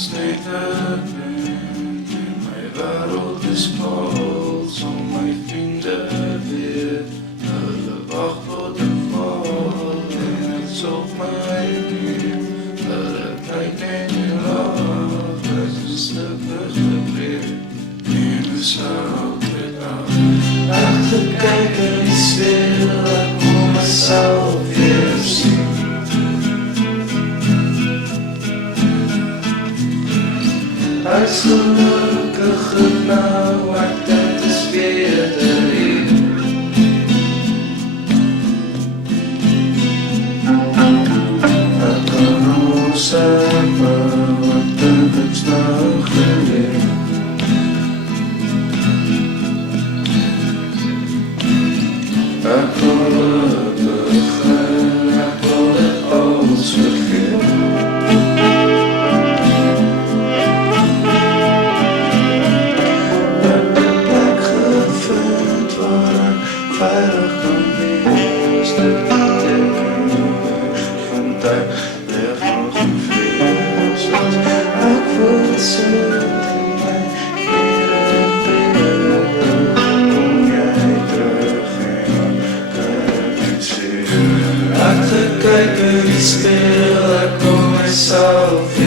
Sneden in my wereld is vals om my vriende weet hulle wag tot ek val en dit's op my neem dat ek kyk en lach as 'n slippig gebreed en is altyd af ek gekyk in die speel ek kon myself weer sien. Ek is gelukkig nou, ek dink is beter hier. Ek kan ons hebben, ek dink ek's nou geleer. Ek gelukkig en ek wil dit alles vergeet. Veilig kan wees, dit beteken vandag lig nog een vrees. Ek voel sit in my hierenbeelde, kom jy terug en kyk en sê. Ek gekyk in die speel, ek kom myself